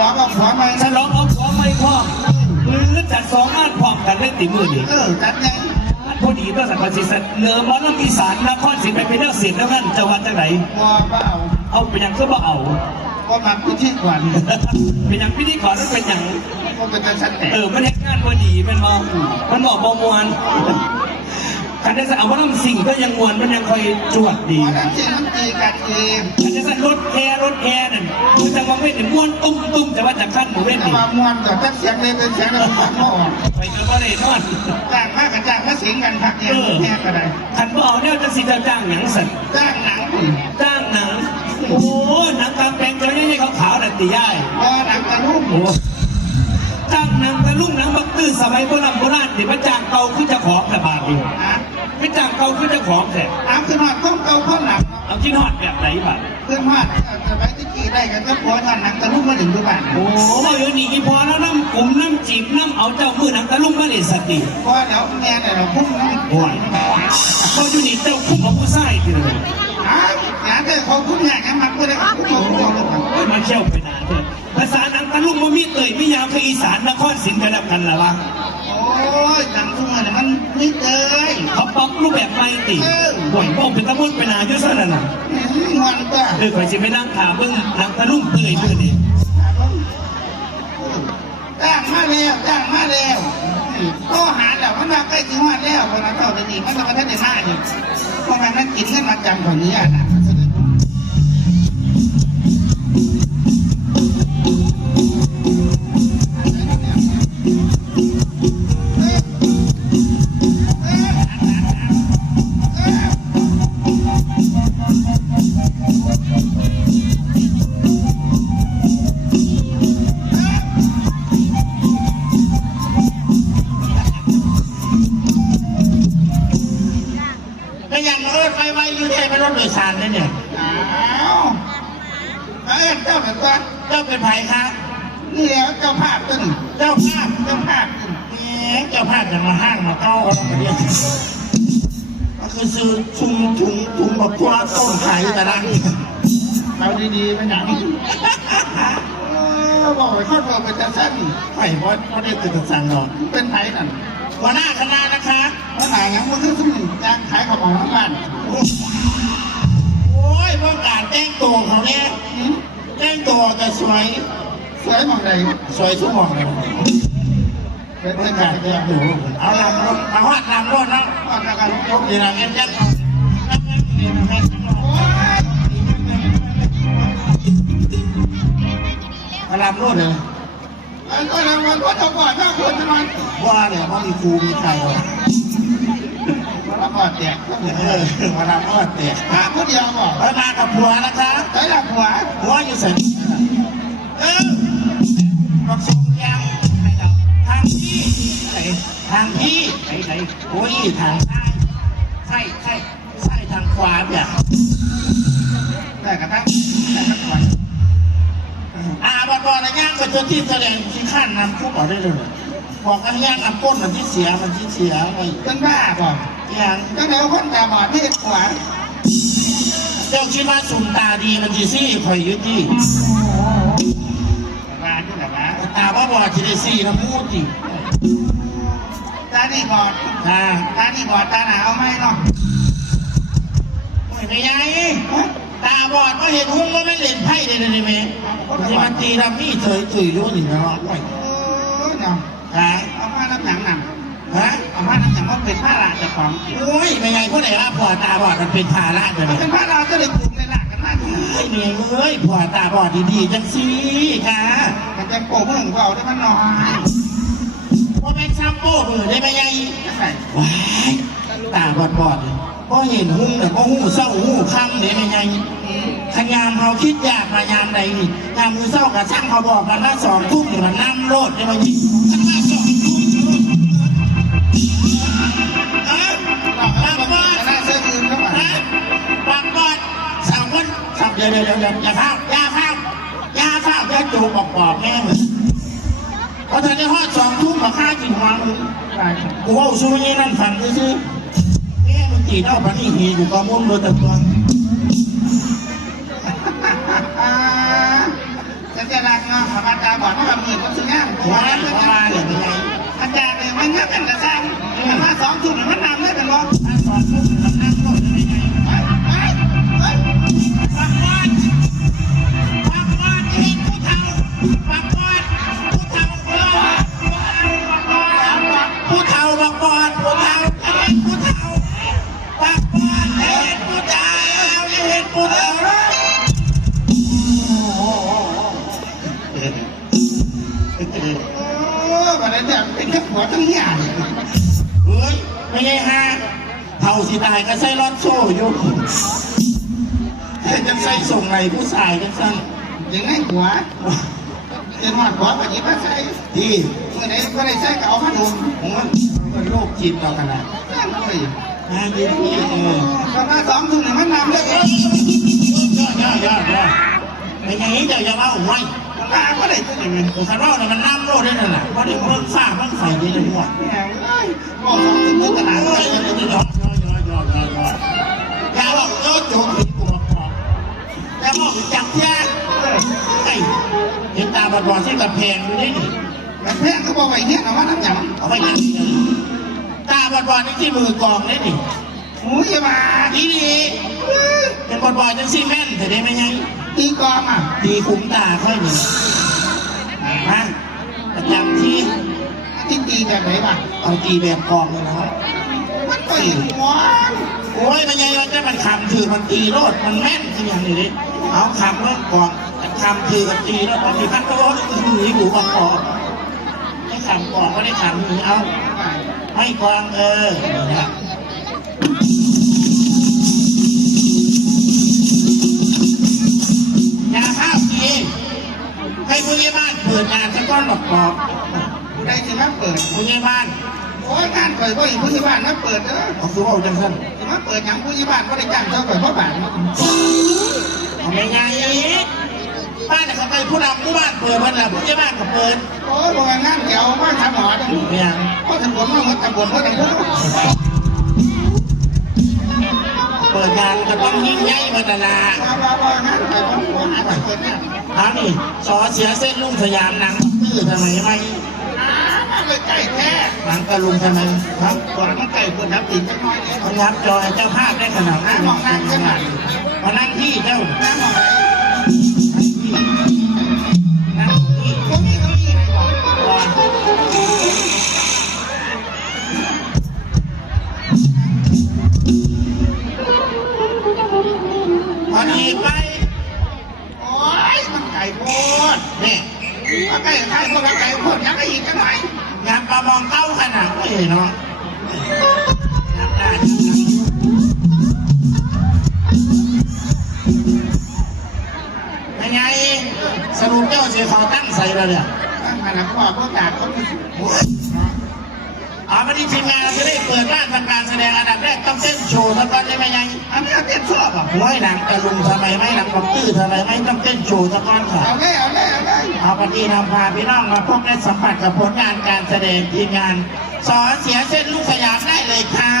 ลองเอาผัวไหมฉลองเอาผัวไม่พร้อมมือจัดสองงานพร้อมกันเล่นตีมือดิจัดไงพอดีก็สังกัดศิษย์เหนือมอลำอีสานนครศรีไปเป็นนักศิลป์แล้วนั่นจังหวัดจังไหนเอาเป็นอย่างก็บ่เอาก็มาพิธีก่อนเป็นอย่างพิธีก่อนนั่นเป็นอย่างก็เป็นการชัดมันเฮ็ดงานพอดีมันบอกบ่มวนคันได้สั่งเอาว่าน้ำสิ่งก็ยังมวนมันยังคอยจวดดีน้ำสิ่งน้ำตีกันเองคันได้สั่งรถแอร์นั่นคือจังหวะเว้นม้วนตุ้มจะว่าจากขั้นหมูเว้นนี่ม้วนแต่เสียงเลยเป็นเสียงแล้วมันก็ออกไปกันก็เลยนอนจ้างมากกับจ้างมาสิงกันพักเนี่ยแค่ก็ได้คันบ่เอาเนี่ยจะสิจะจ้างหนังสั่นจ้างหนังโอ้หนังกลางแปลงเจ้าเนี่ยขาวๆนั่นตีย่ายหนังกระลุ่มจ้างหนังกระลุ่มหนังบักตื้อสมัยโบราณที่พระจ้างเก่าขึ้นจะของแต่บาทดีพระจ้างเก่าขึ้นจะของแต่ขึ้นหอดต้องเก่าพ้นหนังเอาที่หอดแบบไหนบ้างขึ้นหอดสมัยที่ขี่ได้กันก็พอทานหนังกระลุ่มมาถึงทุกบ้านโอ้มาอยู่นี่กี่พอแล้วน้ำกลุ่มน้ำจีบน้ำเอาเจ้ามือหนังกระลุ่มมาเลยสติพอแล้วแม่เนี่ยเราพุ่งน้ำบ่อยพออยู่นี่เจ้าคุ้มของผู้ชายทีเลยแต่เขาพุ่งใหญ่กันมาก็ได้พุ่งมาเชี่ยวไปนานเลยภาษาหนังกระลุ่มมันมีเตยไม่ยาวคืออีสานนครศรีกันแล้วกันหรอวะโอ้ยหนังทุ่งเนี่ยมันไม่เตยเขาป๊อกรูปแบบไม่ติบ่อยพวกเป็นตะมุนเป็นนาเยอะสั้นน่ะมันก็คอยจะไปนั่งถามเบื้องหนังกระลุ่มเตยเพื่อนดิจ้างมาแล้วก็หาแล้วมันมาใกล้ถึงวันแล้ววันนั้นเท่านี้มันจะมาท่านในหน้านี่เพราะมันนั่งกินเงินมาจังแบบนี้นะเนี่ยเจ้าเป็นตัวเจ้าเป็นไผ่ครับนี่แล้วเจ้าภาพตึ้งเจ้าภาพจะมาห้างมาเข้ากันมาเรียกก็คือซื้อถุงแบบว่าต้นไผ่แต่ละเราดีๆเป็นอย่างนี้บอกไปข้อตัวเป็นจะสั้นไผ่เพราะได้ตื่นสั่งหรอกเป็นไผ่นั่นหัวหน้าคณะนะคะหัวหน้าอย่างมันคือสุ่มยางขายของทั้งบ้านโอ้ยเมื่อการแต่งตัวเขาเนี่ยแต่งตัวจะสวยมองใดสวยทุกมองเลยเป็นการแต่งตัวเอาลำรถมาวัดลำรถนะวัดกันยกดีนะเงี้ยจังมาลำรถเลยก็ลำรถก็จะก่อนถ้าคนจะมันว่าเนี่ยว่ามีครูมีใครวะมาก่อนแตกมาลำรถแตกคนเดียวบอกมากับผัวนะคะใช่หลับผัวอยู่ใส่บอกส่งยางทางพี่ไหนโอ้ยทางใช่ทางขวาเนี่ยแต่กระทั่งขวาบอลย่างไปจนที่แสดงที่ขั้นนำคู่บอกได้เลยบอกกันย่างอับก้นมันที่เสียอะไรเป็นบ้าบอกอย่างก็เดี๋ยวคนตาบอดที่ขวาเจ้าคิดว่าสุ่มตาดีมันจีซี่คอยยุติมาที่ไหนมาตาว่าบอดจีได้ซี่นะมูจิตานี่บอดตานี่บอดตาหนาวไหมเนาะไม่ไงตาบอดก็เห็นหุ้งว่าไม่เล่นไพ่เลยนะเมย์ที่มันตีดำนี่เฉยรู้หนินะว่าโอ้ยเนาะเอาผ้าน้ำหนังหนังเอาผ้าน้ำหนังว่าเป็นผ้าลาจะของโอ้ยไม่ไงพวกไหนว่าผัวตาบอดมันเป็นผ้าลาจะเป็นผ้าลาก็เลยกลุ่มในหลักกันมากไม่เมียเอ้ยผัวตาบอดดีๆจังสิค่ะมันจะโกงพวกเราได้มันนอนพอเป็นซัมโบ้มือได้ไหมไงว้ายตาบอดก็เห็นหุ้งแต่ก็หุ้งเศร้าหุ้งค่ำได้ไหมไงขยามเขาคิดยากมายามใดนี่ยามมือเศร้ากับช่างเขาบอกกันว่า2 ทุ่มอยู่มันนั่งโลดได้ไหมยิ่งท่านว่า2 ทุ่มปากบอดน่าเชื่อถือนะปากบอด3 คนเดี๋ยวอย่าข้าวยาจูบบอกแม่เหมือนพอท่านได้ฮอด2 ทุ่มมาฆ่าจิ๋วหังกูว่าสู้ยี่นั่นฟังซื้อแม่มันจีนเอาปันนี่หีกูก็มุ่งโดยตะกอนจ จะจะรักเนาะขบาตาบอดเพราะว่ามือมันสุดงาม หัวประมาณเนี่ยเป็นไง อาจารย์เลยมันงับกันกระซังมาสองทุ่มมันนำได้เป็นบ่ ถ้าสอนปุ๊บมันนั่งโลดเป็นไงปักบอลเห็นผู้เฒ่าปักบอลผู้เฒ่าปักบอลผู้เฒ่าเห็นผู้เฒ่าปักบอลเห็นผู้เฒ่าเห็นผู้เฒ่าโอ้วันนั้นเนี่ยเป็นขับหัวทั้งอย่าง เฮ้ยไม่ใช่ฮะเท่าสิตายก็ใส่รอดโซ่อยู่จะใส่ส่งไหนผู้ชายกันสั้น ยังไงหัวเดินหอดหัวแบบนี้มาใส่ ที่ เมื่อไหร่ก็ได้ใส่ก็เอามาดม มันโรคจิตเราขนาด นั่นเลย งานดีที่ขบาสองทุ่มมันนำได้ ยอดเป็นอย่างนี้จะว่าไว้ มาก็ได้ตัวนี้ ผมคันว่ามันน้ำโลดได้ขนาดเพราะได้เพิ่มฟ้าเพิ่มไฟได้เลยหมด บอกสองทุ่มตลาด โอ้ เลย ย อย่าบอกโยโจมผิดกูบอกอย่าบอกจับแย่ไอ้เห็นตาบอดๆที่กระเพงอยู่นี่ แต่แพงก็บอกไอ้เนี่ยเอามาทำอย่าง เอาไปยังตาบอดๆนี่ที่มือกองนี่นี่ หมูยาบา ดีเป็นบอดๆจังซีเมนต์แต่ได้ไหมยัง ตีกองอ่ะ ดีคุ้มตาค่อยหนึ่งมาประจำที่ ตีแบบไหนบ้าง เอาตีแบบกองเลยนะครับ มันไปหัว โอ้ยมันยังจะมันคำถือมันตีโลดมันแม่นที่อย่างนี้ดิเอาคำเริ่มก่อนคำถือมันตีโลดมันตีพันโตหือหูบอกก่อนไม่คำก่อนก็ได้คำหือเอาไม่กองนี่นะยาภาพดีให้ผู้ใหญ่บ้านเปิดงานสักก้อนบอก ได้จะมาเปิด ผู้ใหญ่บ้าน โอ้ยงานเปิดก็อีกผู้ใหญ่บ้านมาเปิดเด้อ เอาคือว่าจังสั้น จะมาเปิดอย่างผู้ใหญ่บ้านก็ได้จ้างเจ้าเปิดเพราะบ้าน เอาไม่ไงบ้านเขาไปผู้นำผู้บ้านเปิดมันแหละผู้ใหญ่บ้านก็เปิด โอ้ยบอกงานเกี่ยวมาทำหมอจัง เนี่ย ก็ตำบลมาหมดตำบลมาตำบล เปิดงานก็ต้องยิ่งใหญ่มาตลาด ว่างานไปผมหาเปิดเนี่ย ถามนี่สอเสียเส้นลุงสยามหนังตื้อทำไมไม่ เลยไก่แท้ หนังกระลุงทำไมครับ ก่อนมันไก่คนนับตีนจังน้อยเนี่ย คนยับจอยเจ้าภาพได้ขนาดนั้น มองนั่งขึ้นมา มานั่งที่เจ้า น้ำมองไหน นั่งที่ ก็มีก็มีให้บอก ก่อนพอดีไป โอ้ยมันไก่โคตร เนี่ย มันไก่ไก่พวกไก่โคตรยังไงอีกจังไหน ยับมามองเข้าขนาดไม่เห็นเนาะยับได้ยังไงสรุปเจ้าเสียเขาตั้งใส่แล้วเนี่ย ตั้งขนาดพ่อพ่อตาเขาไม่ วันนี้ทีมงานจะได้เปิดบ้านทำการแสดงอันดับแรกต้องเต้นโชว์สักก่อนได้ไหมยัง อันนี้เต้นชอบอ่ะ ห้วยหนังตะลุงทำไมไม่หนังบักตื้อทำไมไม่ต้องเต้นโชว์สักก่อนค่ะ เอาเลยเอาเลยเอาเลย เอาปฏินำพาพี่น้องมาพบและสัมผัสกับผลงานการแสดงทีมงานสอเสียเส้นลูกสยามได้เลยค่ะ